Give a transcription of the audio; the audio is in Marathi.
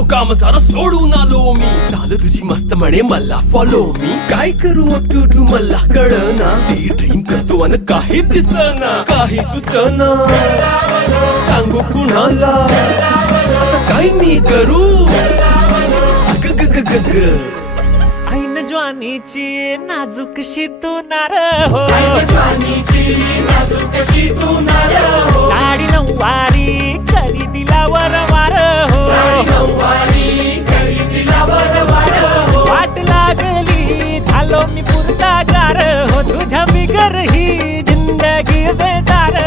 गेलो काम सारं सोडून आलो मी. चाल तुझी मस्त म्हणे मला फॉलो मी. काय करू टू मला कळना. ती ड्रीम करतो अन काही दिसना. काही सुचना सांगू कुणाला आता काय मी करू. ग ग ग ग ऐन ज्वानीची नाजूकशी तू नार हो. साडी नऊवारी करी दिला वरवार हो. वाट लागली झालो मी पुरता गार हो. तुझ्या बिगर ही जिंदगी बेजार